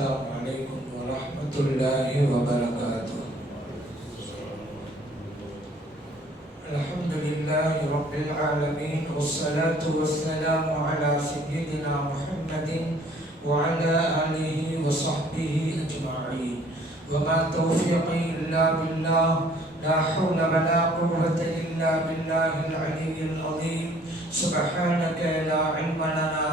السلام عليكم ورحمة الله وبركاته. الحمد لله رب العالمين والصلاة والسلام على سيدنا محمد وعلى آله وصحبه أجمعين. وما توفيقي إلا بالله، لا حول ولا قوة إلا بالله العلي العظيم. سبحانك لا علم لنا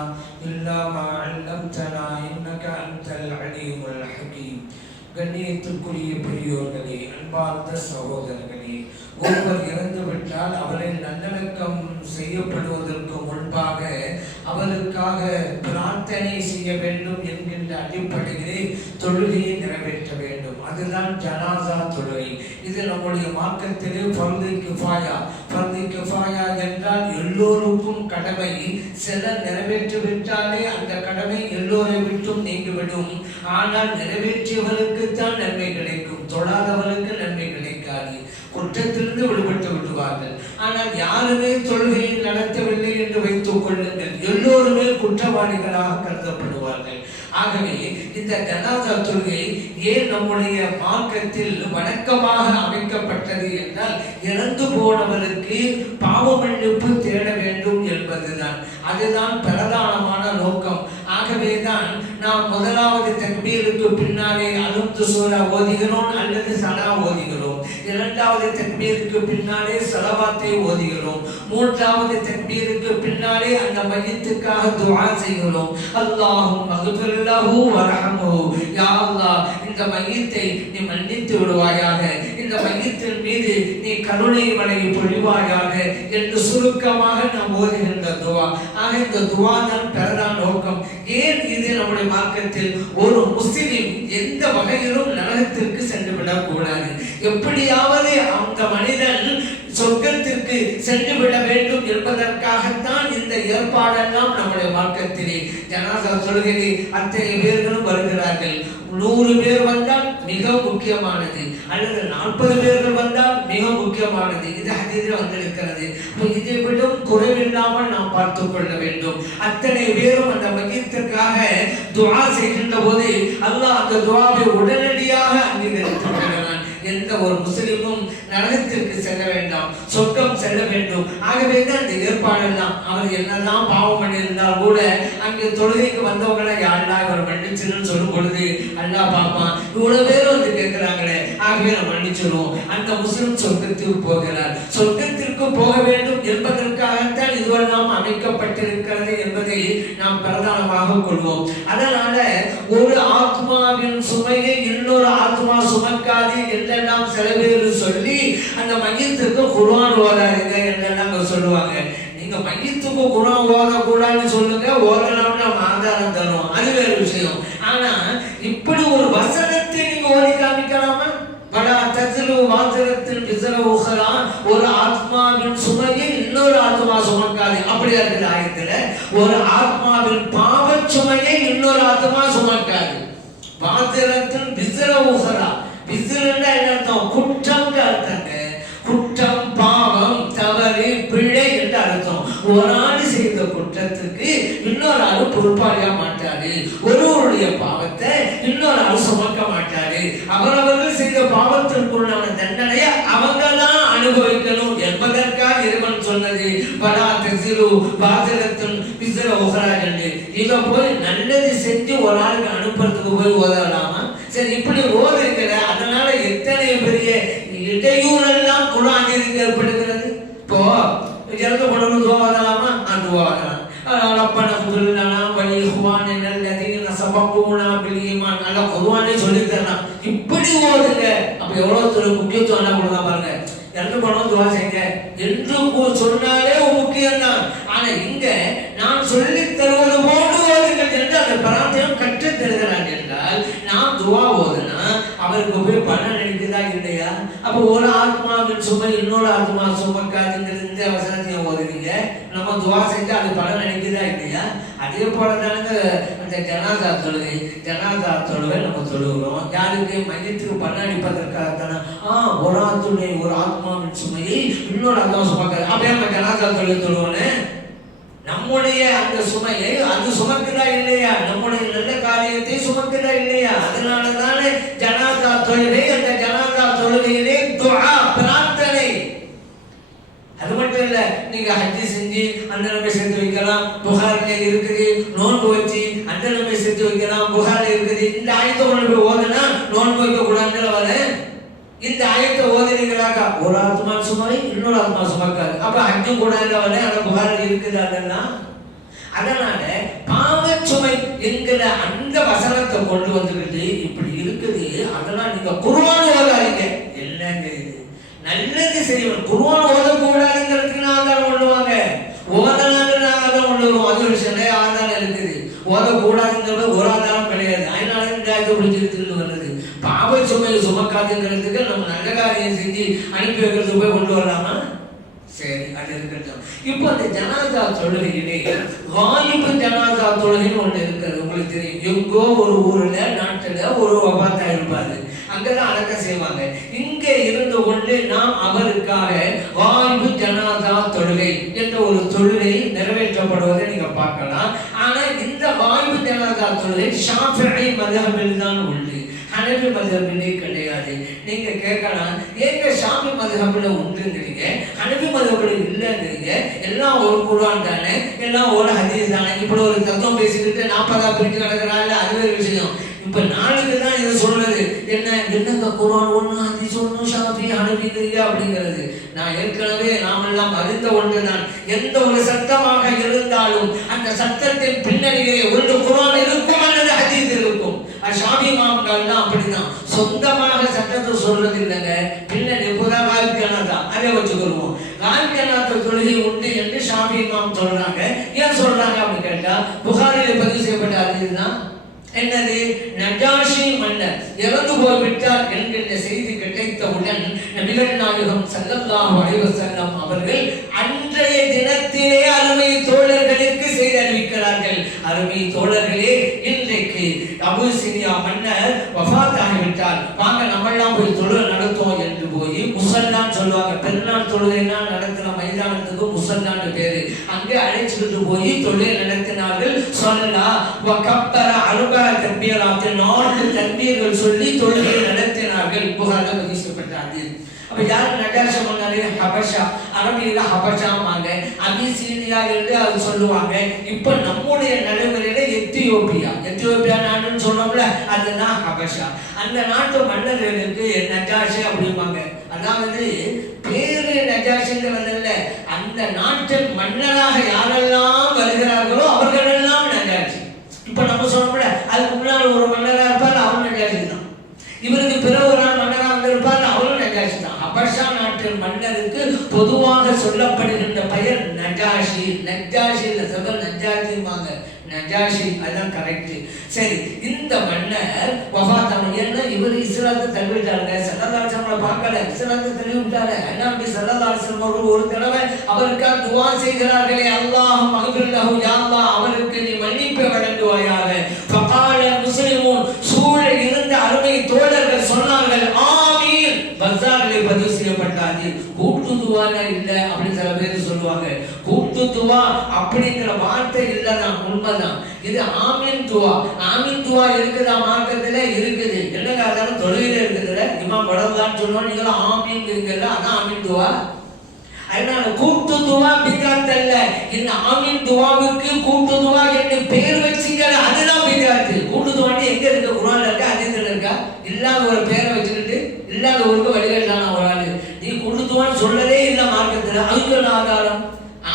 إلا ما علمتنا إنك أنت العليم الحكيم. கண்ணியத்திற்குரிய பெரியோர்களே, அன்பார்ந்த சகோதரர்களே, ஒருவர் இறந்துவிட்டால் அவரை நல்லடக்கம் செய்யப்படுவதற்கு முன்பாக அவருக்காக பிரார்த்தனை செய்ய வேண்டும் என்கின்ற அடிப்படையிலே தொழுகையை நிறைவேற்ற வேண்டும். அதுதான் ஜனாசா தொழுகை. இது நம்முடைய மார்க்கத்திலே ஃபர்து கிஃபாயா. ஃபர்து கிஃபாயா என்றால் எல்லோருக்கும் கடமை. சிலர் நிறைவேற்றிவிட்டாலே அந்த கடமை எல்லோரை விட்டும் நீங்கிவிடும். ஆனால் நிறைவேற்றியவருக்கு தான் நன்மை கிடைக்கும், தொழாதவருக்கு நன்மை கிடைக்காது, குற்றத்திலிருந்து விடுபட்டு விடுவார்கள். ஆனால் யாருமே தொழுகையை நடத்தவில்லை என்று வைத்துக் கொள்ளுங்கள், எல்லோருமே குற்றவாளிகளாக கருதப்படுவார்கள். ஆகவே இந்த ஜனாசா தொழுகை ஏன் நம்முடைய மார்க்கத்தில் வணக்கமாக அமைக்கப்பட்டது என்றால், இறந்து போனவருக்கு பாவ மன்னிப்பு தேட வேண்டும் என்பதுதான். அதுதான் பிரதானமான நோக்கம். ஆகவேதான் நாம் முதலாவது தக்பீருக்கு பின்னாலே அலுத்து சூரா ஓதுகிறோம் அல்லது சலா ஓதுகிறோம். இரண்டாவது தக்பீருக்கு பின்னாலே ஸலவாத்தை ஓதுகிறோம். மூன்றாவது தக்பீருக்கு பின்னாலே அந்த மையத்துக்காக துஆ செய்கிறோம். அல்லாஹும்ம அக்ஃபிர் லஹு வர்ஹம்ஹு. யா அல்லாஹ், இந்த மையத்தை நீ மன்னித்து விடுவாயாக, இந்த மையத்தின் மீது நீ கருணை மழை பொழிவாயாக என்று சுருக்கமாக நாம் ஓதுகின்ற துஆ. ஆக இந்த துஆ தான் பிரதான நோக்கம். ஏன் இது நம்முடைய மார்க்கத்தில் ஒரு முஸ்லிம் எந்த வகையிலும் நரகத்திற்கு சென்று விடக்கூடாது, எப்படியாவது அந்த மனிதன் சொர்க்கத்திற்கு சென்று விட வேண்டும் என்பதற்காகத்தான் இந்த ஏற்பாடெல்லாம் நம்முடைய மார்க்கத்திலே. ஜனாசா தொழுகையிலே அத்தனை பேர்களும் வருகிறார்கள். 100 பேர் வந்தால் மிக முக்கியமானது, அல்லது 40 பேர்கள் வந்தால் மிக முக்கியமானது. இது ஹதீஸில் வந்திருக்கிறது. இதை விடும் குறைவில்லாமல் நாம் பார்த்துக் கொள்ள வேண்டும். அத்தனை பேரும் அந்த மையத்திற்காக துஆ செய்கின்ற போது அல்லாஹ் அந்த துஆவை உடனடியாக அங்கீகரித்து விடுகிறான். எந்த ஒரு முஸ்லிமும் நரகத்திற்கு செல்ல வேண்டாம், சொர்க்கம் செல்ல வேண்டும். ஆகவே தான் இந்த ஏற்பாடெல்லாம். அவர் என்னதான் பாவம் பண்ணியிருந்தால் கூட அங்கே தொழுகைக்கு வந்தவங்களை யாரெல்லாம் இவர் மன்னிச்சிருன்னு சொல்லும் பொழுது அல்லாஹ் பார்ப்பான், இவ்வளவு பேரும் வந்து கேட்கிறாங்களே, ஆகவே நம்ம மன்னிச்சிருவோம். அந்த முஸ்லிம் சொர்க்கத்திற்கு போகிறார். சொர்க்கத்திற்கு போக வேண்டும் என்பதற்காகத்தான் இதுவெல்லாம் அமைக்கப்பட்டிருக்கிறது என்பதை நாம் பிரதானமாக கொள்வோம். அதனால ஒரு ஆத்மாவின் சுமையை இன்னொரு ஆத்மா சுமக்காது என்றெல்லாம் சில பேர் சொல்லி அந்த மையத்துக்கு குர்ஆன் ஓதாதீங்க என்றெல்லாம் சொல்லுவாங்க. நீங்க மையத்துக்கு குர்ஆன் ஓதக்கூடாதுன்னு சொல்லுங்க, ஓதலாம்னு நம்ம ஆதாரம் தருவோம், அது வேற விஷயம். ஆனா இப்படி ஒரு வசனத்தை நீங்க ஓதி காமிக்கலாமா? பல தஜ்லு வாஜரத்தின் விஸ்ர உஹரா, ஒரு ஆத்மாவின் சுமையை இன்னொரு ஆத்மா சுமக்காது. அப்படியா இருக்குது ஆயத்துல? ஒரு ஆத்மாவின் பாவ சுமையை இன்னொரு ஆத்மா சுமக்காது. வாஜரத்தின் விஸ்ர உஹரா, விஸ்ரன்னா என்ன அர்த்தம்? குற்றம் அர்த்தங்க. குற்றம், பாவம், தவறு, பிழை என்று அர்த்தம். ஒரு ஆள் செய்த குற்றத்துக்கு இன்னொரு ஆள் பொறுப்பாளியா மாட்டாரு. ஒருவருடைய பாவத்தை இன்னொரு ஆள் சுமக்க மாட்டாரு. அவரவர்கள் செய்த பாவத்திற்குள்ளான தண்டனையை அவங்க தான் அனுபவிக்கணும் என்பதற்காக இறைவன் சொன்னது பலா தஸிரு பாதலத்துன் விஸ்ர உஹரா என்று. இத போய் நல்லது செஞ்சு ஒரு ஆளுக்கு அனுப்புறதுக்கு போய் ஓதலாமா? சரி, இப்படி ஓதுகிற அதனால எத்தனை பெரிய இடையூறெல்லாம் குர்ஆனில் ஏற்படுகிறது. இப்போ இறந்து போனவங்க துஆ ஓதலாமா? துஆ ஓதலாம். ரப்பனா ஃபிர் லனா வ இஹ்வானினா அல்லதீன சபகுனா பில் ஈமான். அல்லாஹ் குர்ஆனே சொல்லி தரலாம், இப்படி ஓதுங்க. அப்ப எவ்வளவு முக்கியத்துவம் எல்லாம் கொடுத்தா பாருங்க. இறந்து போனவங்க துஆ செய்யுங்க என்று சொன்னாலே முக்கியம் தான். ஆனா இங்க நான் சொல்லி தருவது போன்று ஓதுங்கள் என்று அந்த பிரார்த்தனை கற்று தருகிறாங்க என்றால், நாம் துஆ ஓதுனா அவருக்கு போய் பலன் அளிக்குதா இல்லையா? அப்ப ஒரு ஆத்மாவின் சுமை இன்னொரு ஆத்மா சுமக்காதுங்கிறது இந்த வசனத்தையும் ஓதுவீங்க. நம்ம துஆ செஞ்சா அது பலன் அளிக்குதா இல்லையா? அதே போலதானுங்க அந்த ஜனாசா தொழுகை. ஜனாசா தொழுகை நம்ம தொழுகிறோம் யாருக்கு? மையத்துக்கு பலன் அளிப்பதற்காகத்தானே. ஒரு ஆத்மாவின் சுமையை இன்னொரு ஆத்மா சுமக்காது. அப்படியே நம்ம ஜனாசா தொழுகை தொழுவோன்னு நம்முடைய அந்த சுமையை அது சுமக்குதா இல்லையா? நம்முடைய நல்ல காரியத்தை சுமக்குதா இல்லையா? அதனாலதானே ஜனாதா தொழுகை. அந்த ஜனாதா தொழுகையிலே துஆ, பிரார்த்தனை. அது மட்டும் இல்ல, நீங்க ஹஜ்ஜி செஞ்சு அந்த நம்பை சேர்த்து வைக்கலாம், புகாரில இருக்குது. நோன்பு வச்சு அந்த நம்பை சேர்த்து வைக்கலாம், புகாரில இருக்குது. இந்த ஆயத்தை கொண்டு போய் ஓதுனா நோன்பு வைக்க கூடாதுன்னு வர. இந்த ஆயத்தை ஓதுனீங்களாக்கா ஒரு ஆத்மா சுமை இன்னொரு ஆத்மா சுமக்காது. அப்ப ஹஜ்ஜும் கூடாதுல வர. அந்த புகாரில் இருக்குது. அதனால பாவச்சுமை என்கிற அந்த வசனத்தை கொண்டு வந்துக்கிட்டு இப்படி இருக்குது. அதெல்லாம் நீங்க குர்ஆன் ஓதாதீங்க. என்னங்க இது? நல்லது செய்யணும். குர்ஆன் ஓதக்கூடாதுங்கிறதுக்கு ஆதாரம் கொள்ளுவாங்க, ஓதலான்னு ஆதாரம் கொண்டு வருவோம். அது ஒரு சில ஆதாரம் இருக்குது. ஓதக்கூடாதுங்கிறது ஒரு ஆதாரம் கிடையாது. அதனால இந்த பிடிச்சிருக்குன்னு வருது. பாவ சுமையை சுமக்காதுங்கிறதுக்கு நம்ம நல்ல காரியம் செஞ்சு அனுப்பி வைக்கிறது போய் கொண்டு வரலாமா? சரி, அது இருக்கட்டும். இப்போ அந்த ஜனாதா தொழுகையிலே வாலிப ஜனாதா தொழுகைன்னு ஒண்ணு இருக்கிறது. உங்களுக்கு தெரியும், எங்கோ ஒரு ஊர்ல நாட்டுல ஒரு வபாத்தா இருப்பாரு, அங்கதான் அடக்கம் செய்வாங்க. இங்க இருந்து கொண்டு நாம் அவருக்காக வாலிப ஜனாதா தொழுகை என்ற ஒரு தொழுகை நிறைவேற்றப்படுவதை நீங்க பார்க்கலாம். ஆனா இந்த வாலிப ஜனாதா தொழுகை ஷாஃபிஈ மذஹபில் தான் உண்டு, ஹனஃபி மذஹபிலே கிடையாது. நீங்க கேட்கலாம், ஏங்க ஷாஃபி மذஹபில் உண்டுங்கிறீங்க, ஹனஃபி மذஹபில் இல்லைங்கிறீங்க? எல்லாம் ஒரு குர்ஆன் தானே, எல்லாம் ஒரு ஹதீஸ் தானே. இப்படி ஒரு தத்துவம் பேசிக்கிட்டு 40 பிரிச்சு நடக்கிறாள். அது ஒரு விஷயம். இப்ப நாளுக்கு தான் இது சொல்றது. என்னங்க குர்ஆன் ஒண்ணு, ஹதீஸ் ஒண்ணு, ஷாஃபி ஹனஃபிங்கிறீங்க அப்படிங்கிறது. நான் ஏற்கனவே நாமெல்லாம் அறிந்த ஒன்றுதான், எந்த ஒரு சட்டமாக இருந்தாலும் அந்த சட்டத்தின் பின்னணியிலே ஒன்று குர்ஆன் இருக்கும் அல்லது ஹதீஸ் இருக்கும். ஷாஃபி இமாம்கள்லாம் அப்படிதான், சொந்தமாக சட்டத்தை சொல்றது இல்லைங்க. பின்னணி புதாகால் ஜனாதா அதை வச்சுக்கிடுவோம். கால் ஜனாதா தொழுகை உண்டு என்று ஷாஃபி இமாம் சொல்றாங்க. ஏன் சொல்றாங்க அப்படின்னு கேட்டா, புகாரில் பதிவு செய்யப்பட்ட ஹதீஸ் தான். என்னது? நஜாஷி மன்னர் இறந்து போய்விட்டார் என்கின்ற செய்தி கிடைத்தவுடன் நபிகள் நாயகம் ஸல்லல்லாஹு அலைஹி வஸல்லம் அவர்கள் அன்றைய தினத்திலே அருமை தோழர்களுக்கு செய்தி அறிவிக்கிறார்கள். அருமை தோழர்களே, இன்றைக்கு அபூசினியா மன்னர் வஃபாத் ஆகிவிட்டார், வாங்க நம்மெல்லாம் போய் தொழுகை நடத்துவோம் என்று போய் முஸல்லான்னு சொல்லுவாங்க. பெருநாள் தொழுகைனா நடத்துற மைதானத்துக்கு முஸல்லான்னு பேரு. அங்கே அழைச்சிட்டு போய் தொழுகை நடத்தினார்கள். ஸல்லா வ கப்பர அருபா தக்பீராத்து, 4 தக்பீர்கள் சொல்லி தொழுகை நடத்தினார்கள். புகாரில் பதிவு செய்யப்பட்டது. அப்ப யார் நஜாஷி மன்னரே? ஹபஷா, அரபியில ஹபஷாமாங்க, அபிசீனியா என்று அது சொல்லுவாங்க. இப்ப நம்முடைய நடைமுறையில எத்தியோப்பியா நாடுன்னு சொன்னோம்ல, அதுதான் ஹபஷா. அந்த நாட்டு மன்னர்களுக்கு நஜாஷி அப்படிம்பாங்க. அதாவது பேரு நஜாஷிங்கிறதில்ல, அந்த நாட்டின் மன்னராக யாரெல்லாம் வருகிறார்களோ அவர்களெல்லாம் நஜாஷி. இப்ப நம்ம சொன்னோம்ல, அதுக்கு முன்னால் ஒரு மன்னரா இருப்பார், அவரும் நஜாஷி தான். இவருக்கு பிறகு ஒரு நாள் மன்னராக வந்திருப்பார், அவரும் நஜாஷி தான். ஹபஷா நாட்டின் மன்னருக்கு பொதுவாக சொல்லப்படுகின்ற பெயர் நஜாஷி. நஜாஷி இல்ல, சபல் நஜாஷிமாங்க, நஜாஷி, அதுதான் கரெக்ட். சரி, இந்த மன்னர் வஃபாத்தான. ஏன்னா இவர் இஸ்லாத்தை தழுவிட்டாருங்க, ஸல்லல்லாஹு அலைஹி வஸல்லம் பார்க்கல, இஸ்லாத்தை தழுவிட்டாரு. நபி ஸல்லல்லாஹு அலைஹி வஸல்லம் ஒரு தடவை அவருக்காக துஆ செய்கிறார்களே, அல்லாஹும் மக்ஃபிர் லஹு, யா அல்லாஹ் அவருக்கு நீ மன்னிப்பு வழங்குவாயாக. ஃபகால முஸ்லிமூன், சூழ இருந்த அருமை தோழர்கள் சொன்னார்கள், ஆமீன். பஸாரிலே பதிவு செய்யப்பட்டது. கூட்டு துஆனா இல்ல அப்படின்னு சில பேர் சொல்லுவாங்க. கூட்டு துஆ அப்படிங்கிற வார்த்தை இல்லதான், உண்மைதான். இது ஆமீன் துஆ. ஆமீன் துஆ இருக்குதா? மார்க்கத்துல இருக்குது. என்னங்க அதான தொழுகையில இருக்குதுல, இமாம் வடதான் சொன்னோம், நீங்க ஆமீன்ங்கிறீங்கல்ல, அதான் ஆமீன் துஆ. அதனால கூட்டு துஆ பித்அத் அல்ல. இந்த ஆமீன் துஆவுக்கு கூட்டு துஆ என்று பேர் வச்சீங்க, அதுதான் பித்அத். கூட்டு துஆ எங்க இருக்கு? குர்ஆன்ல இருக்கா? ஹதீஸ்ல இருக்கா? இல்லாத ஒரு பேரை வச்சுக்கிட்டு இல்லாத ஒரு வழிகாட்டான ஒரு ஆளு. நீ கூட்டு துஆன்னு சொல்லவே இல்ல மார்க்கத்துல, அதுக்கு ஆதாரம்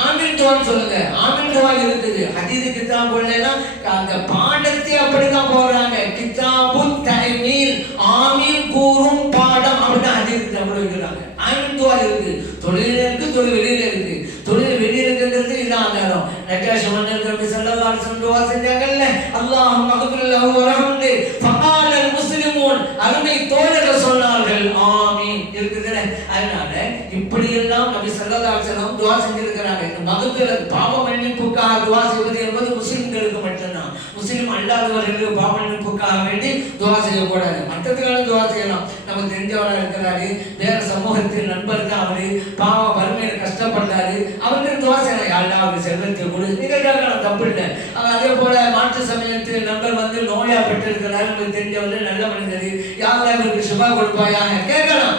ஆமீன் துஆன்னு சொல்லுங்க. ஆமீன் துஆ இருக்குது. ஹதீஸ் கிதாப் போடலாம், அந்த பாடத்தை அப்படிதான் போடுறாங்க. கிதாபு தஹ்மீல், ஆமீன் கூறும் பாடம் அப்படிதான் ஹதீஸ் கிதாப் போடுறாங்க. ஆமீன் துஆ இருக்கு, தொழில இருக்கு, தொழில் வெளியில இருக்கு. தொழில் வெளியில இருக்கிறது இதான் ஆதாரம். நஜாஷி மன்னர் நபி ஸல்லல்லாஹு அலைஹி வஸல்லம் துஆ செஞ்சாங்கல்ல, அல்லாஹும்ம மக்ஃபிர் லஹு வர்ஹம்ஹு, ஃபகால முஸ்லிமூன், அருமை தோழர்கள் சொன்னார்கள் ஆமீன் இருக்குதுல. அதனால இப்படி எல்லாம் நபி ஸல்லல்லாஹு அலைஹி வஸல்லம் துஆ செஞ்சிருக்கிறாங்க. இந்த மக்ஃபிரத், பாவ மன்னிப்புக்காக துஆ செய்வது என்பது முஸ்லிம்களுக்கு மட்டும்தான். முஸ்லிம் அல்லாதவர்களுக்கு பாவ மன்னிப்புக்காக வேண்டி துஆ செய்யக்கூடாது. மற்றதுக்கான துஆ செய்யலாம். நமக்கு தெரிஞ்சவரா இருக்கிறாரு, வேற சமூகத்தின் நண்பர் தான் அவரு, பாவ வறுமையில கஷ்டப்படுறாரு, அவருக்கு துஆ செய்யலாம். யாரெல்லாம் அவருக்கு செல்வத்தை கொடு, நீங்க கேட்கலாம், தப்பு இல்லை. அதே போல மாற்று சமயத்து நண்பர் வந்து நோயா பெற்றிருக்கிறார், நமக்கு தெரிஞ்சவர் நல்ல மனிதர், யாரெல்லாம் இவருக்கு சுபா கொடுப்பாயாக கேட்கலாம்.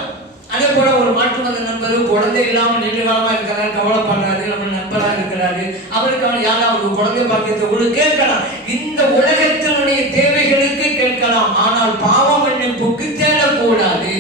அதே போல ஒரு மாற்று மத நண்பர் குழந்தை இல்லாமல் நீண்ட காலமா இருக்கிறாரு, கவலைப்படுறாரு, நம்ம நண்பரா இருக்கிறாரு, அவருக்கான யாராவது குழந்தை பாக்கியத்தை கூட கேட்கலாம். இந்த உலகத்தினுடைய தேவைகளுக்கு கேட்கலாம். ஆனால் பாவ மன்னிப்புக்கு தேடக்கூடாது.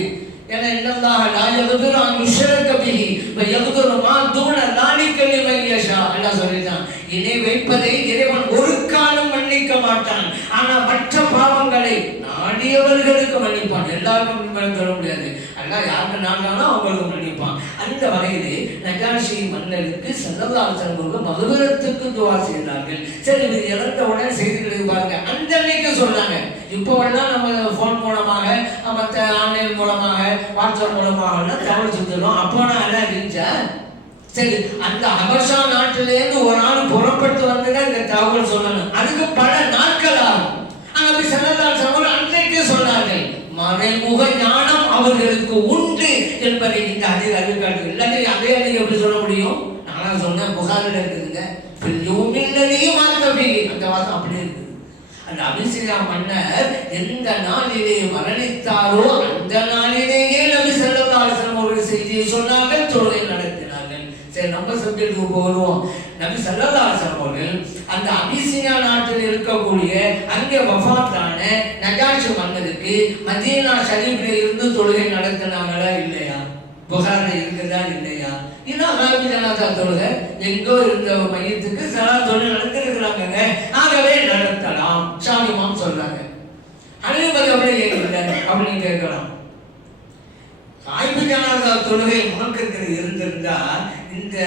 ஏன்னா இன்னல்லாஹ லா யக்ஃபிரு அன் யுஷ்ரக பிஹி வ யக்ஃபிரு மா தூன ذلك லிமன் யஷா. அல்லாஹ் சொல்றான், இணை வைப்பதை இறைவன் ஒரு காலம் மன்னிக்க மாட்டான். ஆனா மற்ற பாவங்களை நாடியவர்களுக்கு மன்னிப்பான். எல்லாருக்கும் சொல்ல முடியாது. அல்லாஹ் யாருக்கு நாடானோ அவங்களுக்கு மன்னிப்பான். அந்த வகையிலே நஜாஷி மன்னருக்கு ஸல்லல்லாஹு அலைஹி வஸல்லம் மக்ஃபிரத்துக்கு துஆ செய்தார்கள். சரி, இது இறந்த உடனே செய்திகளுக்கு பாருங்க, அந்த அன்னைக்கு சொன்னாங்க. இப்போ எல்லாம் நம்ம போன் மூலமாக, மற்ற ஆன்லைன் மூலமாக, வாட்ஸ்அப் மூலமாக தகவல் சொல்லிடுறோம். அப்போ நான் என்ன இருந்துச்சா? சரி, அந்த ஹபஷா நாட்டிலேருந்து ஒரு ஆள் புறப்பட்டு வந்துதான் இந்த தகவல் சொல்லணும். அதுக்கு பல நாட்கள் ஆகும். நபி ஸல்லல்லாஹு அலைஹி வஸல்லம் அன்றைக்கு சொன்னார்கள், மறைமுக ஞானம் அவர்களுக்கு உண்டு என்பதை இந்த ஹதீஸ் அறிவிக்காட்டு. இல்லாட்டி அதே ஹதீஸ் எப்படி சொல்ல முடியும்? நான் சொன்னேன், புகாரில் இருக்குதுங்க, அந்த வாசம் அப்படியே இருக்குது. அந்த அபிசினியா மன்னர் எந்த நாளிலே மரணித்தாரோ அந்த நாளிலேயே நபி ஸல்லல்லாஹு அலைஹி வஸல்லம் அவர்கள் செய்தியை சொன்னார்கள், தொழுகை நடத்தினார்கள். சரி, நம்ம சப்ஜெக்டுக்கு போடுவோம். நபி ஸல்லல்லாஹு அலைஹி வஸல்லம் அவர்கள் அந்த அபிசினியா நாட்டில் இருக்கக்கூடிய அங்கே வஃபாத்தான நஜாஷி மன்னருக்கு மதீனா ஷரீஃபில் இருந்து தொழுகை நடத்தினாங்களா இல்லையா? புகாரில் இருக்குதா இல்லையா? இதான் காபி ஜனாதா தொழுகை. எங்கோ இருந்த மையத்துக்கு சலா தொழுகை நடத்திருக்கிறாங்க. ஆகவே நடத்தலாம் ஷாமிமாம் சொல்றாங்க. அனுமதி அப்படி இல்லை அப்படின்னு கேட்கலாம். காபி ஜனாதா தொழுகை முழக்கத்தில் இருந்திருந்தா இந்த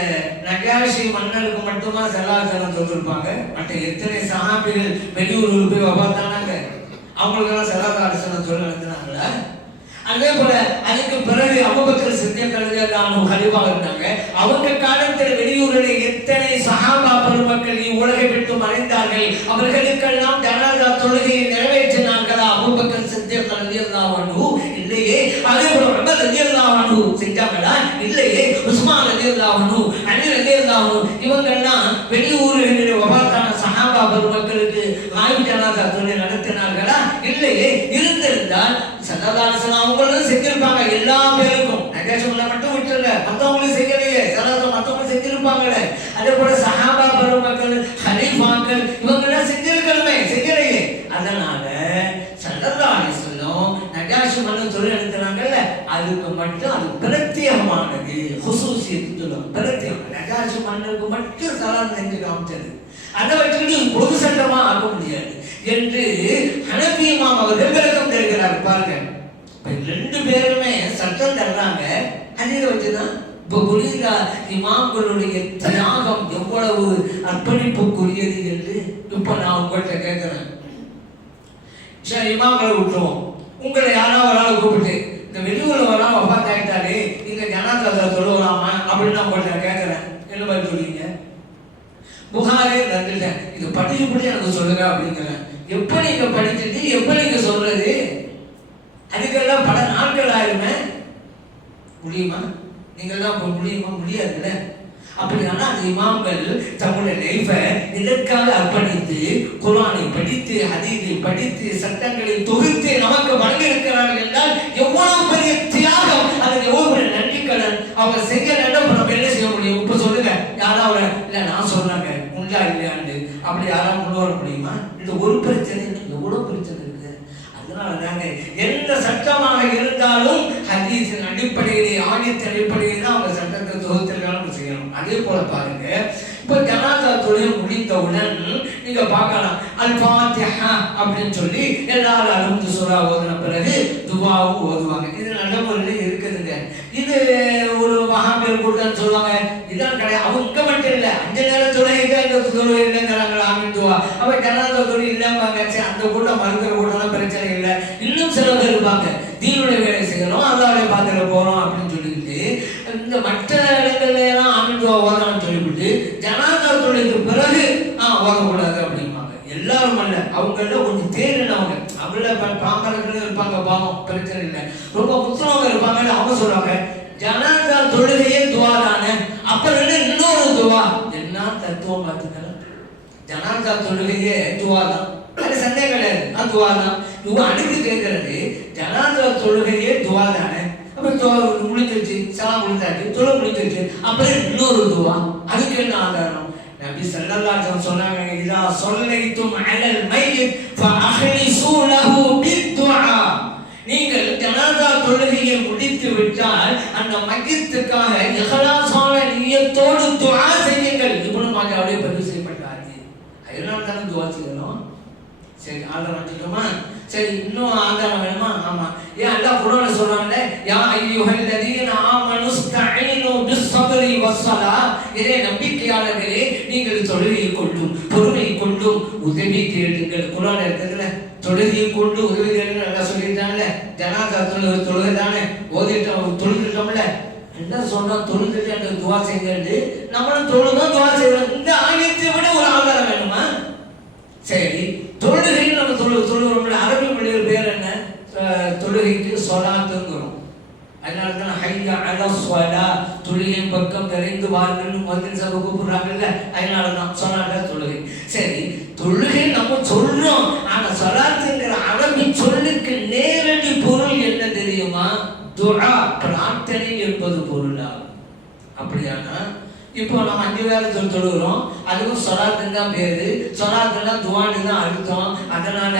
நஜாஷி மன்னருக்கு மட்டுமா சலாசலம் சொல்லிருப்பாங்க? மற்ற எத்தனை சஹாபிகள் வெளியூருக்கு போய் வபாத்தானாங்க, அவங்களுக்கெல்லாம் சலாசலம் சொல்ல நடத்தினாங்களா? அதே போல அதுக்கு பிறகு அபூபக்கர் சித்திக் ரலியல்லாஹு கலீஃபாவாக இருந்தாங்க. அவங்க காலத்தில் வெளியூரில் எத்தனை சஹாபா பெருமக்கள் உலகை விட்டு மறைந்தார்கள். அவர்களுக்கெல்லாம் ஜனாஸா தொழுகையை நிறைவேற்றினார்களா அபூபக்கர் சித்திக் ரலியல்லாஹு அன்ஹு? இல்லையே. அதே போல உமர் ரலியல்லாஹு அன்ஹு செஞ்சாங்களா? இல்லையே. உஸ்மான் ரலியல்லாஹு அன்ஹு, அலி ரலியல்லாஹு அன்ஹு இவங்கெல்லாம் வெளியூரில் வஃபாத்தான சஹாபா பெருமக்களுக்கு காபி ஜனாஸா தொழுகை நடத்தினார்களா? இல்லையே. இருந்திருந்தால் ஸல்லல்லாஹு அலைஹி வஸல்லம் அவங்களும் செஞ்சிருப்பாங்க. எல்லா பேருக்கும் நஜாஷில மட்டும் விட்டுருங்க, மற்றவங்களும் செய்யலையே, மற்றவங்களும் செஞ்சிருப்பாங்களே. அதே போல சஹாபா பெருமக்கள், ஹலீஃபாக்கள் இவங்கெல்லாம் செஞ்சிருக்கணுமே, செய்யலையே. அதனால ஸல்லல்லாஹு அலைஹி வஸல்லம் நஜாஷி மன்னர் தொழில் நடத்தினாங்கல்ல, அதுக்கு மட்டும் அது பிரத்யேகமானது, ஹுசூசியத்து சொல்லுவாங்க, பிரத்யேகம். நஜாஷி மன்னருக்கு மட்டும் சலாம் செஞ்சு காமிச்சது. அதை வச்சுக்கிட்டு பொது சட்டமா ஆக்க முடியாது என்று ஹனஃபி இமாம் அவர்கள் விளக்கம் தருகிறார். பாருங்க, ரெண்டு பேருமே சட்டம் தர்றாங்க, அதை வச்சுதான் இப்ப புரியுதா இமாம்களுடைய தியாகம் எவ்வளவு அர்ப்பணிப்புக்குரியது என்று. இப்ப நான் உங்கள்கிட்ட கேட்கிறேன், சரி இமாம்களை விட்டுருவோம், உங்களை யாராவது ஒரு ஆள் கூப்பிட்டு இந்த வெளியூர்ல வரா வஃபாத் ஆயிட்டாலே இங்க ஜனாஸா தொழுவலாமா அப்படின்னு நான் உங்கள்கிட்ட கேட்கிறேன், என்ன மாதிரி சொல்லுவீங்க? புகாரே தந்துட்டேன், இது படிச்சு எனக்கு சொல்லுங்க அப்படிங்கிறேன். எப்ப நீங்க படிச்சுட்டு எப்ப நீங்க சொல்றது? அதுக்கெல்லாம் பல நாட்கள் ஆயிருமே. முடியுமா? நீங்கெல்லாம் முடியுமா? முடியாதுல்ல. அப்படின்னா அந்த இமாம்கள் தங்களுடைய லைஃபை இதற்காக அர்ப்பணித்து குர்ஆனை படித்து ஹதீஸை படித்து சட்டங்களை தொகுத்து நமக்கு வழங்கியிருக்கிறார்கள் என்றால் எவ்வளவு பெரிய தியாகம், அதுக்கு எவ்வளவு பெரிய நன்றிக்கடன் அவங்க செய்யலன்னா நம்ம என்ன செய்ய முடியும்? இப்ப சொல்லுங்க, யாராவது இல்ல நான் சொல்றாங்க உண்டா இல்லையாண்டு அப்படி யாராவது கொண்டு வர முடியுமா? இந்த ஒரு பிரச்சனை எவ்வளவு பிரச்சனை இருக்கு. அதனாலதாங்க எந்த சட்டமாக இருந்தாலும் ஹதீஸின் அடிப்படையிலே ஆயத்தின் அடிப்படையில் தான் அவங்க சட்டத்தை தொகுத்திருக்காங்க செய்யணும். அதே போல பாருங்க, இப்ப ஜனாஸா தொழுகை முடிந்தவுடன் நீங்க பார்க்கலாம் அல் ஃபாத்திஹா அப்படின்னு சொல்லி எல்லாரும் அல்ஹம்து சூரா ஓதின பிறகு துஆவும் ஓதுவாங்க. இது நடைமுறையில இருக்குதுங்க. இது ஒரு வஹாபியர் கூட்டம் சொல்லுவாங்க, இதான் கிடையாது. அவங்க மட்டும் இல்ல, 5 நேர தொழுகைக்கு இந்த தொழுகை இல்லைங்கிறாங்க ஆமீன் துஆ. அப்ப ஜனாஸா தொழுகை இல்லைம்பாங்க. அந்த கூட்டம் மறுக்கிற கூட்டம் பிரச்சனை இல்லை. இன்னும் சில பேர் இருப்பாங்க, தீனுடைய வேலை செய்யணும், அல்லாஹ்வை பார்த்துட்டு போறோம் அப்படின்னு சொல்லிட்டு இந்த மற்ற இடங்கள்ல எல்லாம் ஆமீன் துஆ ஓதணும்னு சொல்லிவிட்டு ஜனாஸா தொழுகைக்கு பிறகு ஓதக்கூடாது அப்படிம்பாங்க. எல்லாரும் அல்ல, அவங்கள கொஞ்சம் தேறினவங்க, அவங்கள பாமரர்கள் இருப்பாங்க, பாவம் பிரச்சனை இல்லை. ரொம்ப முஸ்லிமங்க இருப்பாங்க, அவங்க சொல்றாங்க ஜனாஸா தொழுகையே துஆ தானே, அப்புறம் இன்னொரு துஆ. என்ன தத்துவம் பார்த்துக்கலாம். ஜனாதா தொழுகையே துவா தான், அது சந்தேகம் கிடையாது, அது துவா தான். இவங்க அடுத்து கேட்கறது ஜனாதா தொழுகையே துவா தானே, அப்புறம் முடிஞ்சிருச்சு, சலாம் முடிஞ்சாச்சு, தொழு முடிஞ்சிருச்சு, அப்புறம் இன்னொரு துவா, அதுக்கு என்ன ஆதாரம்? நபி ஸல்லல்லாஹு அலைஹி வஸல்லம் சொன்னாங்க, இதா ஸல்லைத்தும் அலல் மையித் ஃபஅஹ்லிஸூ லஹு பித்துஆ. நீங்கள் ஜனாதா தொழுகையை முடித்து விட்டால் அந்த மையத்துக்காக இஹ்லாஸான நிய்யத்தோடு துஆ செய்யுங்கள். இப்னு மாஜாஹ்வுடைய பதிவு செய்யப்பட்டார்கள். அதனால தான் துஆ செய்யணும். சரி, ஆதாரம் வச்சுட்டோமா? சரி, இன்னும் ஆதாரம் வேணுமா? ஆமா, ஏன் அல்லாஹ் குர்ஆன்ல சொல்றானே, யா அய்யுஹல்லதீன ஆமனு ஸ்தஈனு பிஸ்ஸப்ரி வஸ்ஸலாஹ், இதே நம்பிக்கையாளர்களே நீங்கள் தொழுகையை கொண்டும் பொறுமை கொண்டும் உதவி தேடுங்கள். குர்ஆன்ல இருக்குதுல, தொழுகையை கொண்டு உதவி தேடுங்கள் அல்லாஹ் சொல்லிட்டான்ல. ஜனாதா தொழுகை தானே ஓதிட்டோம், தொழுதுட்டோம்ல, என்ன சொன்னா தொழுதுட்டு அந்த துஆ செய்யுங்க. நம்மளும் தொழுதோம், துஆ செய்றோம். இந்த ஆயத்தை விட ஒரு ஆதாரம் வேணுமா? சரி, தொழுகையில் நம்ம தொழுகிறோம்ல, அரபி மொழியில் பேர் என்ன? தொழுகைக்கு ஸலாத்துங்கிறோம். அதனால தான் ஹய்ய அலா ஸலா, தொழுகையின் பக்கம் விரைந்து வாருங்கள் முஅத்தின் சபை கூப்பிடுறாங்கல்ல, அதனால தான் ஸலாத்தா தொழுகை. சரி, தொழுகை நம்ம சொல்றோம், ஆனா ஸலாத்துங்கிற அரபி சொல்லுக்கு நேரடி பொருள் என்ன தெரியுமா? துஆ, பிரார்த்தனை என்பது பொருளாகும். அப்படியானா இப்போ நம்ம 5 வேளை தொழுகிறோம், அதுவும் ஸலாத்துன்னு தான் பேரு, ஸலாத்துன்னா துஆன்னு தான் அர்த்தம். அதனால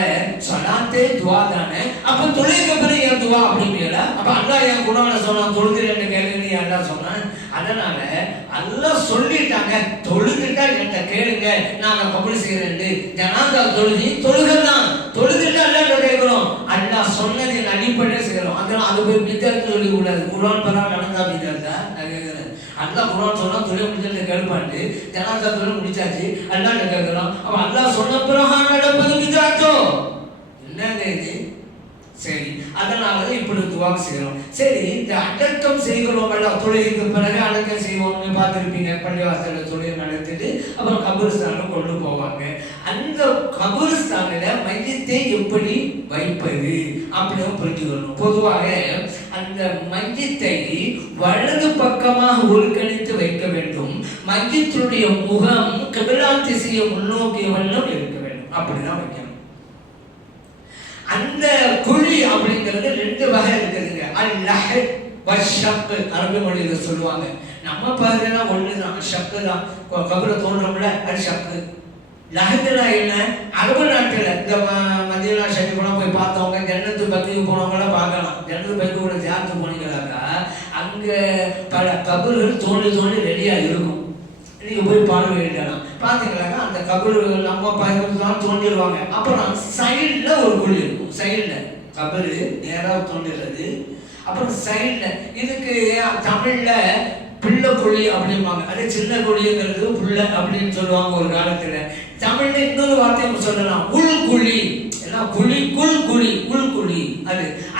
ஸலாத்தே துஆ தானே, அப்ப தொழுகைக்கு அப்புறம் ஏன் துஆ அப்படிங்கல? அப்ப அல்லாஹ் ஏன் குர்ஆன்ல சொன்னான் தொழுதுறேன்னு கேளுங்க, அல்லாஹ் சொன்னான். அதனால அல்லாஹ் சொல்லிட்டாங்க, தொழுதுட்டா என்கிட்ட கேளுங்க, நாங்க கபூல் செய்யறேன்னு. ஜனாதா தொழுகை தான், தொழுதுட்டா அல்லாஹ் கேட்கிறோம், அல்லாஹ் சொன்னதின் அடிப்படையில் செய்யறோம். அதனால அது போய் பிதஅத் சொல்லி கூடாது. குர்ஆன் பரா நடந்தா பிதஅத்தா? நான் கேட்கிறேன். அல்லாஹ் குர்ஆன் சொன்னா தொழுகை முடிஞ்சது கேட்பாண்டு, ஜனாதா தொழுகை முடிச்சாச்சு, அல்லாஹ் கேட்கிறோம். அப்ப அல்லாஹ் சொன்ன பிறகு நடப்பது பிதஅத்தோ? என்னங்க இது? சரி, அதனால இப்படி துஆ செய்யறோம். சரி, இந்த அடக்கம் செய்கிறோம், தொழுகைக்கு பிறகு அடக்கம் செய்வோம்னு பார்த்துருப்பீங்க. பள்ளிவாசல்ல தொழுகை நடத்திட்டு அப்புறம் கபரிஸ்தானுக்கு கொண்டு போவாங்க. அந்த கபரிஸ்தானில மையத்தை எப்படி வைப்பது அப்படின்னு புரிஞ்சுக்கணும். பொதுவாக அந்த மையத்தை வலது பக்கமாக ஒருங்கிணைத்து வைக்க வேண்டும். மையத்தினுடைய முகம் கிபிலா திசையை முன்னோக்கிய வண்ணம் இருக்க வேண்டும். அப்படிதான் வைக்கணும். அந்த குழி அப்படிங்கிறது 2 வகை இருக்குதுங்க. அல்-லஹத் வஷக், அரபி மொழியில சொல்லுவாங்க. நம்ம பாருங்கன்னா ஒண்ணுதான், ஷக்கு தான். கபரை தோன்றோம்ல, அது ஷக்கு. லஹத்னா என்ன? அரபு நாட்டுல இந்த மதீனா ஷரீஃப்லாம் போய் பார்த்தவங்க, ஜன்னத்து பக்கத்துக்கு போனவங்களாம் பார்க்கலாம். ஜன்னத்து பக்கத்து கூட ஜியாரத்து போனீங்களாக்கா அங்க பல கபர்கள் தோண்டி ரெடியா இருக்கும். நீங்க போய் பார்வையிடலாம். பாத்தீங்களாக்கா அந்த கபர்கள் நம்ம பக்கத்துல தோண்டிடுவாங்க. அப்புறம் சைடுல ஒரு குழி இருக்கும். சைடுல கபரு நேரா தோண்டிடுறது. அப்புறம் சைடுல இதுக்கு தமிழ்ல பிள்ளை குழி அப்படிம்பாங்க. அது சின்ன குழிங்கிறது புள்ள அப்படின்னு சொல்லுவாங்க ஒரு காலத்துல. தமிழ்ல இன்னொரு வார்த்தையை சொல்லலாம், உள்குழி. குழி உள்குழி.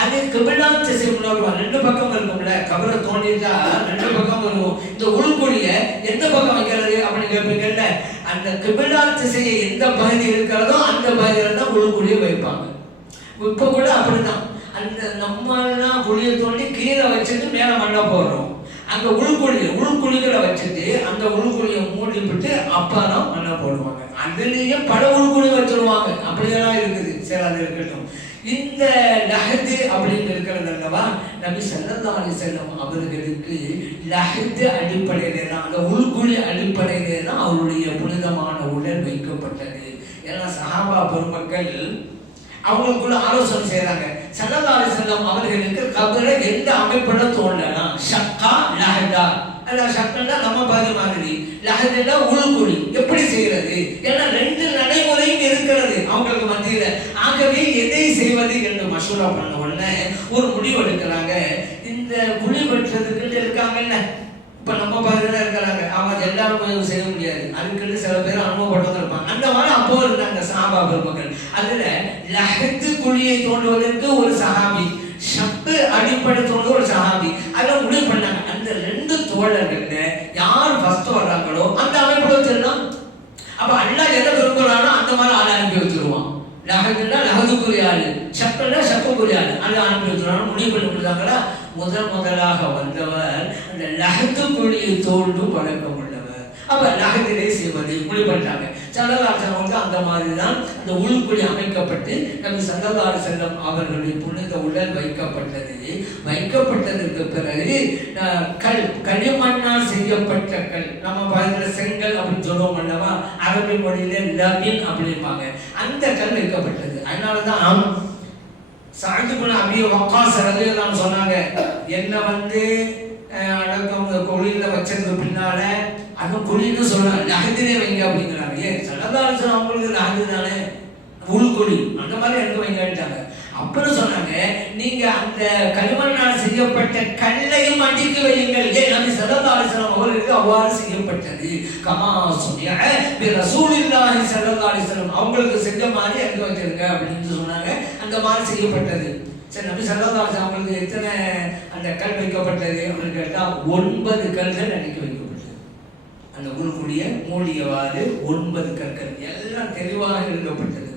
அது கிபிலா திசை முன்னோக்கி 2 பக்கம் இருக்கும்ல, கபரை தோண்டிட்டா 2 பக்கம் இருக்கும். இந்த உள்குழிய எந்த பக்கம் வைக்கிறது அப்படின்னு கேட்பீங்கல்ல, அந்த கிபிலா திசையை எந்த பகுதி இருக்கிறதோ அந்த பகுதியில தான் உள்குழியை வைப்பாங்க. இப்ப கூட அப்படிதான். அந்த நம்மளாம் குழியை தோண்டி கீழே வச்சுட்டு மேல மண்ணை போடுறோம். அங்க உள்குழிகளை வச்சுட்டு அந்த உள்குழியை மூடிவிட்டு அப்பதான் மண்ணை போடுவாங்க. அதுலயே பல உள்குழி வச்சிருவாங்க. அப்படியெல்லாம் இருக்குது. சரி, அது இருக்கட்டும். இந்த லஹத் அப்படின்னு இருக்கிறது அல்லவா, நபி ஸல்லல்லாஹு அலைஹி வஸல்லம் அவர்களுக்கு லஹத் அடிப்படையிலே தான், அந்த உள்குழி அடிப்படையிலே தான் அவருடைய புனிதமான உடல் வைக்கப்பட்டது. ஏன்னா சஹாபா பெருமக்கள் அவங்களுக்குள்ள ஆலோசனை செய்யறாங்க. ஸல்லல்லாஹு அலைஹி வஸல்லம் அவர்களுக்கு கபரை எந்த அமைப்புல தோண்டலாம், ஷக்கா லஹதா? அல்ல, ஷக்கா நம்ம பாதி மாதிரி, லஹதா உள்குழி எப்படி செய்யறது? ஏன்னா 2 நடைமுறையும் இருக்கிறது அவங்களுக்கு மத்தியில. ஆகவே எதை செய்வது என்று மஷூரா பண்ண உடனே ஒரு முடிவு எடுக்கிறாங்க. இந்த குழி வெட்டுறதுக்கு இருக்காங்கல்ல, இப்ப நம்ம பாதிதான் இருக்கிறாங்க, அவங்க எல்லாரும் செய்ய முடியாது. அதுக்குன்னு சில பேர் அனுபவப்பட்டு இருப்பாங்க. அந்த மாதிரி அப்போ இருந்தாங்க சஹாபா பெருமக்கள். அதுல லஹத் குழியை தோண்டுவதற்கு ஒரு சஹாபி, ஷக்கு அடிப்படை தோண்டு ஒரு சஹாபி. அதை முடிவு பண்ணாங்க. அந்த 2 தோழர்கள்ல யார் ஃபர்ஸ்ட் வர்றாங்களோ அந்த அமைப்புல வச்சிடலாம். அப்ப அல்லாஹ் எதை விரும்புறானோ அந்த மாதிரி ஆளை அனுப்பி வச்சிருவான். லஹதுன்னா லஹதுக்குரிய ஆளு, ஷக்குன்னா ஷக்குக்குரிய ஆளு, அதை அனுப்பி வச்சிருவாங்க. முடிவு பண்ணி கொடுத்தாங்களா. முதலாக வந்தவர் அந்த லஹது குழியை தோண்டும் வழக்கம் உள்ளவர். அப்ப நகத்திலே செய்வது இப்படி பண்ணிட்டாங்க. சல்லல்லாஹு வந்து அந்த மாதிரி தான் அந்த உள்குழி அமைக்கப்பட்டு நபி ஸல்லல்லாஹு அலைஹி வஸல்லம் அவர்களுடைய புனித உடல் வைக்கப்பட்டது. வைக்கப்பட்டதற்கு பிறகு களிமண்ணால் செய்யப்பட்ட கல், நம்ம பாதில செங்கல் அப்படின்னு சொல்லுவோம் அல்லவா, அரபி மொழியில லபின் அப்படிம்பாங்க, அந்த கல் வைக்கப்பட்டது. அதனாலதான் சஅத் இப்னு அபீ வக்காஸ் ரலியல்லாஹு அன்ஹு சொன்னாங்க, என்ன வந்து அடக்கம் குழியில வச்சதுக்கு பின்னால அது குழின்னு சொல்றாங்க, லஹதிலே வைங்க அப்படிங்கிறாங்க. ஏன் ஸல்லல்லாஹு அலைஹி வஸல்லம் அவங்களுக்கு லஹது தானே உள்குழி, அந்த மாதிரி எங்க வைங்கட்டாங்க. அப்புறம் சொன்னாங்க, நீங்க அந்த களிமண்ணால் செய்யப்பட்ட கல்லையும் அடிக்க வையுங்கள். ஏன் நபி ஸல்லல்லாஹு அலைஹி வஸல்லம் அவர்களுக்கு அவ்வாறு செய்யப்பட்டது. கமா சுனிஅ பி ரசூலில்லாஹி ஸல்லல்லாஹு அலைஹி வஸல்லம் அவங்களுக்கு செஞ்ச மாதிரி அங்க வச்சிருங்க அப்படின்னு சொன்னாங்க. அந்த மாதிரி செய்யப்பட்டது. சரி, நபி ஸல்லல்லாஹு அலைஹி வஸல்லம் அவங்களுக்கு எத்தனை அந்த கல் வைக்கப்பட்டது அப்படின்னு கேட்டா 9 கல்கள் அடிக்க வைக்கப்பட்டது. அந்த உள்குழிய மூடியவாறு 9 கற்கள் எல்லாம் தெளிவாக எழுதப்பட்டிருக்கிறது.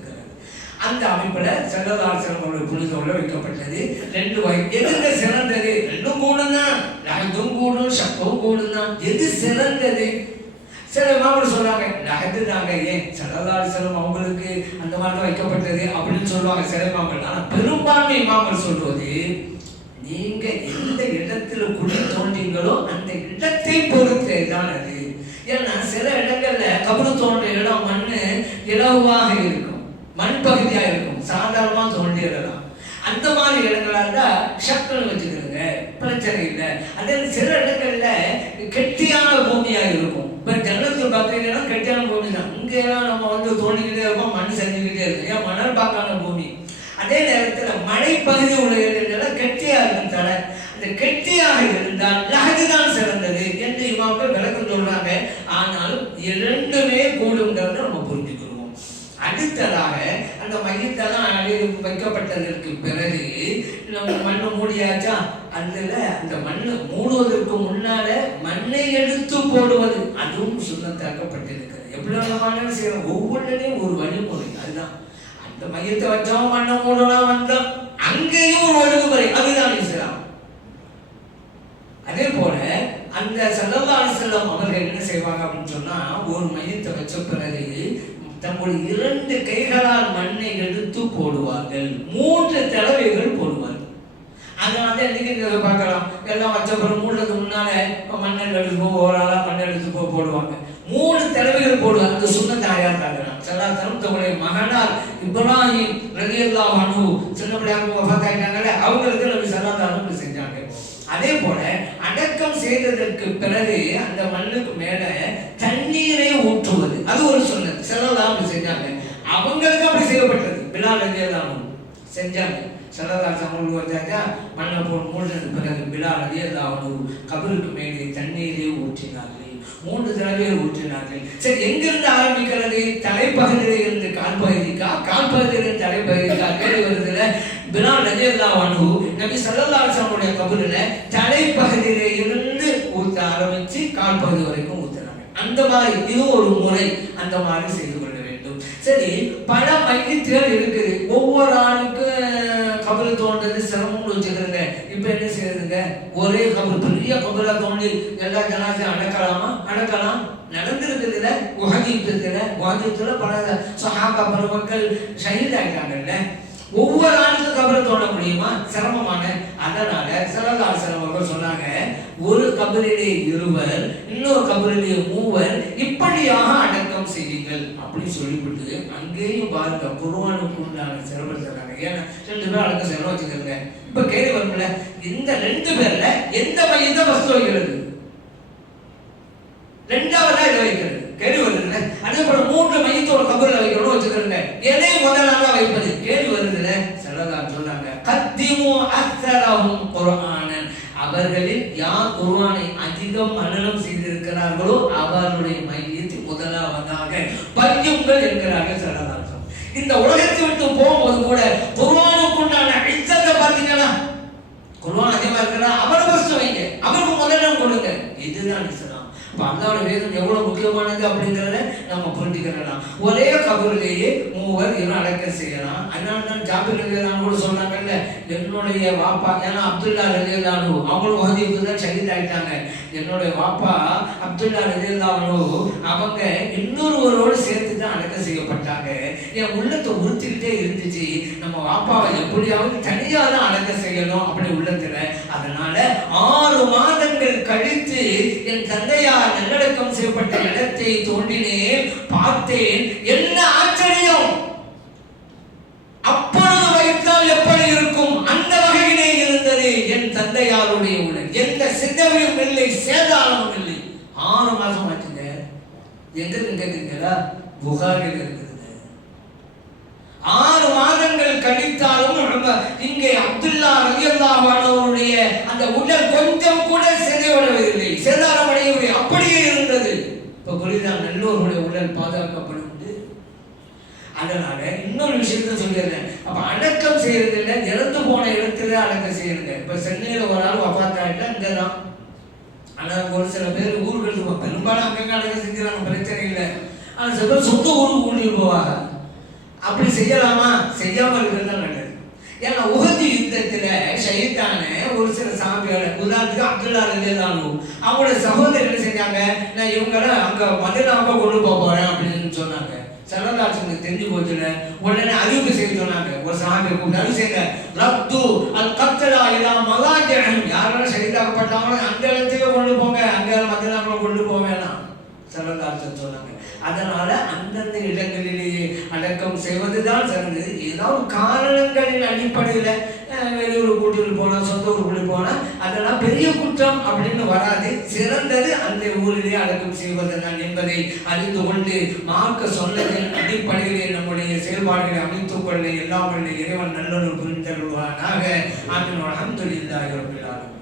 அந்த அமைப்புல ஸல்லல்லாஹு அலைஹி வஸல்லம் அவருடைய புனிதோட வைக்கப்பட்டது. 2 எதுங்க சிறந்தது? 2 கூடும் தான், லஹதும் கூடும் ஷக்கும் கூடும் தான். எது சிறந்தது? சில இமாம்கள் சொல்றாங்க லஹது தாங்க. ஏன் ஸல்லல்லாஹு அலைஹி வஸல்லம் அவங்களுக்கு அந்த மாதிரி தான் வைக்கப்பட்டது அப்படின்னு சொல்லுவாங்க சில இமாம்கள். ஆனா பெரும்பான்மை இமாம்கள் சொல்வது, நீங்க எந்த இடத்துல குழி தோன்றீங்களோ அந்த இடத்தை பொறுத்தே தான் அது. ஏன்னா சில இடங்கள்ல கபரு தோன்ற இடம் மண்ணு இலகுவாக இருக்கும், மண் பகுதியா இருக்கும், சாதாரணமா தோன்றிடலாம். அந்த மாதிரி இடங்களா இருந்தா ஷக்கள் வச்சுக்கிறதுங்க, பிரச்சனை இல்லை. அதே சில இடங்கள்ல கெட்டியான பூமியா இருக்கும். இப்ப ஜன்னத்தில் பார்த்தீங்கன்னா கெட்டியான பூமி தான். இங்கெல்லாம் நம்ம வந்து தோண்டிக்கிட்டே இருப்போம், மண் செஞ்சுக்கிட்டே இருக்கும், ஏன் மணல் பார்க்கான பூமி. அதே நேரத்துல மழை பகுதி உள்ள இடங்கள்ல கெட்டியா இருக்கும் தலை. அந்த கெட்டியாக இருந்தால் லஹதுதான் சிறந்தது என்று இமாம்கள் விளக்கம் சொல்றாங்க. ஆனாலும் 2மே கூடுங்கிறத நம்ம புரிஞ்சுக்கிறோம். அடுத்ததாக அந்த மையத்தெல்லாம் வைக்கப்பட்டதற்கு பிறகு நம்ம மண்ணு மூடியாச்சா, அதுல அந்த மண்ணு மூடுவதற்கு முன்னால மண்ணை எடுத்து போடுவது அதுவும் சுண்ணத்தாக்கப்பட்டிருக்கிறது. எவ்வளவு செய்யணும், ஒவ்வொன்றிலையும் ஒரு வழிமுறை. அதுதான் அந்த மையத்தை வச்சோம், மண்ணை மூடலாம் வந்தோம், அங்கேயும் ஒரு ஒழுங்குமுறை, அதுதான் இஸ்லாம். அதே போல அந்த ஸல்லல்லாஹு அலைஹி வஸல்லம் அவர்கள் என்ன செய்வாங்க அப்படின்னு சொன்னா, ஒரு மையத்தை வச்ச பிறகு தங்களுடைய 2 கைகளால் மண்ணை எடுத்து போடுவார்கள். 3 தடவைகள் போடுவார்கள். அதனால நீங்க பார்க்கலாம், எல்லாம் வச்ச பிறகு மூடுறதுக்கு முன்னால மண்ணெல் எடுத்து ஓராளா மண்ணெல் எடுத்து போடுவாங்க. 3 தடவைகள் போடுவாங்க. அந்த சுன்னத்தை ஆயார் தாக்குறாங்க. ஸல்லல்லாஹு தங்களுடைய மகனார் இப்ராஹிம் ரலியல்லாஹு அன்ஹு சின்னப்படியாக வஃபாத் ஆயிட்டாங்கல்ல, அவங்களுக்கு நபி ஸல்லல்லாஹு அலைஹி வஸல்லம் செஞ்சாங்க. அதே போல அடக்கம் செய்ததற்கு பிறகு அந்த மண்ணுக்கு மேல தண்ணீரை ஊற்றுவது அது ஒரு சுன்னத். ஸல்லல்லாஹு அலைஹி செஞ்சாங்க. அவங்களுக்கு அப்படி செய்யப்பட்டது. பிலால் ரலியல்லாஹு அன்ஹு செஞ்சாங்க. ஸல்லல்லாஹு அலைஹி வஸல்லம் வந்தாங்க, மண்ணை போட்டு மூடினதுக்கு பிறகு பிலால் ரலியல்லாஹு அன்ஹு கபருக்கு மேலே தண்ணீரை ஊற்றினார்கள். 3 தடவை ஊற்றினார்கள். சரி, எங்கிருந்து ஆரம்பிக்கிறது? தலைப்பகுதியில இருந்து கால்பகுதிக்கா, கால்பகுதியிலிருந்து தலைப்பகுதிக்கா? கேள்வி வருதுல. பிலால் ரலியல்லாஹு அன்ஹு நபி ஸல்லல்லாஹு அலைஹி வஸல்லம் கபருல தலைப்பகுதியில இருந்து ஊத்த ஆரம்பிச்சு கால்பகுதி வரைக்கும் ஊத்துறாங்க. அந்த மாதிரி இது ஒரு முறை, அந்த மாதிரி செய்து கொள்ள வேண்டும். சரி, பல மையத்துகள் இருக்குது. ஒவ்வொரு ஆளுக்கு கபரு தோன்றது சிரமம்னு வச்சுக்கிறேங்க. இப்ப என்ன செய்யறதுங்க, ஒரே கபரு பெரிய கபரா தோண்டி எல்லா ஜனாசையும் அடக்கலாமா? அடக்கலாம். நடந்திருக்குதுல உஹதுல பல சஹாபா பெருமக்கள் ஷஹீத் ஆயிட்டாங்கல்ல. ஒவ்வொரு ஆளுக்கும் கபரை தோண்ட முடியுமா? சிரமமான. அதனால ஸல்லல்லாஹு அலைஹி வஸல்லம் அவர்கள் சொன்னாங்க, ஒரு கபரிலே 2, இன்னொரு கபரிலே 3, இப்படியாக அடக்கம் செய்யுங்கள் அப்படின்னு சொல்லிவிட்டு அங்கேயும் பாருங்க குர்ஆனுக்கு உண்டான சிறப்பு சொல்றாங்க. ஏன்னா 2 பேர் அடக்கம் செய்யணும் வச்சுக்கிறேங்க. இப்ப கேள்வி வரும்ல, இந்த 2 பேர்ல எந்த மையத்தை ஃபர்ஸ்ட் வைக்கிறது, 2வதா இதை வைக்கிறது? கேள்வி வருதுல்ல. அதே போல 3 மையத்தோட கபர்ல வைக்கணும்னு வச்சுக்கிறேங்க. எதை முதலாக வைப்பது? கேள்வி வருதுல்ல. ஸல்லல்லாஹு சொன்னாங்க, கத்திமு அக்ஸரஹும் குர்ஆனன், அவர்களில் யார் குர்ஆனை அதிகம் மனனம் செய்திருக்கிறார்களோ அவருடைய மையத்தை முதலாவதாக வையுங்கள் என்கிறார்கள் ஸல்லல்லாஹு. இந்த உலகத்தை விட்டு போகும்போது கூட குர்ஆனுக்குண்டான இஸ்ஸத்தை பார்த்தீங்கன்னா, குர்ஆன் அதிகமா இருக்கிறா அவரை ஃபர்ஸ்ட் வைங்க, அவருக்கு முதலிடம் கொடுங்க. இதுதான் இஸ்லாம். அப்ப அல்லாஹ்வுடைய வேதம் எவ்வளவு முக்கியமானது அப்படிங்கிறத நம்ம புரிஞ்சுக்கலாம். ஒரே கபரிலேயே மூவர் இவன் அடக்கம் செய்யலாம். அதனால தான் ஜாபிர் ரலியல்லாஹு கூட சொன்னாங்கல்ல, என்னுடைய வாப்பா, ஏன்னா அப்துல்லா ரலியல்லாஹு அவங்களும் வஹதிக்கு தான் ஷஹீத் ஆயிட்டாங்க. என்னுடைய வாப்பா அப்துல்லா ரலியல்லாஹு அவங்க இன்னொருவரோடு சேர்த்து தான் அடக்கம் செய்யப்பட்டாங்க. என் உள்ளத்தை உறுத்திக்கிட்டே இருந்துச்சு, நம்ம வாப்பாவை எப்படியாவது தனியாக தான் அடக்கம் செய்யணும் அப்படி உள்ளத்துல. அதனால 6 மாதங்கள் கழித்து என் தந்தையார் நல்லடக்கம் செய்யப்பட்ட இடத்தை தோண்டினேன், பார்த்தேன். என்ன ஆச்சரியம்! அப்பொழுது வைத்தால் எப்படி இருக்கும் அந்த வகையிலே இருந்தது என் தந்தையாருடைய உடல். எந்த சிதவையும் இல்லை, சேதாரமும் இல்லை. 6 மாசம் ஆச்சுங்க. எங்க கேட்குறீங்களா? புகாரில் இருக்குது. 6 மாதங்கள் கழித்தாலும் இங்கே அப்துல்லா ரலியல்லாஹு அன்ஹுவுடைய அந்த உடல் கொஞ்சம் கூட சிதைவடையவில்லை, சேதாரமடையவில்லை, அப்படியே இருந்தது. இப்ப புரியுதா? நல்லோருடைய உடல் பாதுகாக்கப்படுவது. அதனால இன்னொரு விஷயத்த சொல்லிடுறேன். அப்ப அடக்கம் செய்யறதுல இறந்து போன இடத்துல அடக்கம் செய்யறது. இப்ப சென்னையில ஒரு ஆள் வஃபாத்தாயிட்டா இங்கதான். ஆனா ஒரு சில பேர் ஊர்களுக்கு பெரும்பாலும் அங்கங்க அடக்கம் செஞ்சுறாங்க, பிரச்சனை இல்லை. ஆனா சில பேர் சொந்த ஊருக்கு கூட்டிட்டு போவாங்க. அப்படி செய்யலாமா? செய்யாம இருக்கிறது தான் நல்லது. ஏன்னா உஹது யுத்தத்துல ஷஹீதான ஒரு சில சாமியார், உதாரணத்துக்கு அப்துல்லா ரலியல்லாஹு அவங்களோட சகோதரர் என்ன செஞ்சாங்க, நான் இவங்கள அங்க மதீனாவுக்கு கொண்டு போறேன் அப்படின்னு சொன்னாங்க. சல்லல்லாஹு தெரிஞ்சு போச்சுல, உடனே அறிவிப்பு செய்ய சொன்னாங்க. ஒரு சாமியை கூப்பிட்டு செய்யுங்க, ரத்து அல் கத்லா இலா மலாஜிஹிம், யாரெல்லாம் ஷஹீதாக்கப்பட்டாங்களோ அந்த இடத்துக்கு கொண்டு போங்க, அங்க மதீனாவுக்கு கொண்டு போக வேணாம் சல்லல்லாஹு சொன்னாங்க. அதனால அந்தந்த இடங்களிலேயே அடக்கம் செய்வதுதான் சிறந்தது. ஏதாவது காரணங்களின் அடிப்படையில் வெளியூர் கூட்டிட்டு போனா, சொந்த ஊர் கூட்டிட்டு போனா அதெல்லாம் பெரிய குற்றம் அப்படின்னு வராது. சிறந்தது அந்த ஊரிலே அடக்கம் செய்வதுதான் என்பதை அறிந்து கொண்டு மார்க்க சொன்னதின் அடிப்படையிலே நம்முடைய செயல்பாடுகளை அமைத்துக் கொள்ள எல்லாம் இறைவன் நல்லொரு புரிந்தருவானாக. ஆமீன். அல்ஹம்துலில்லாஹி ரப்பில்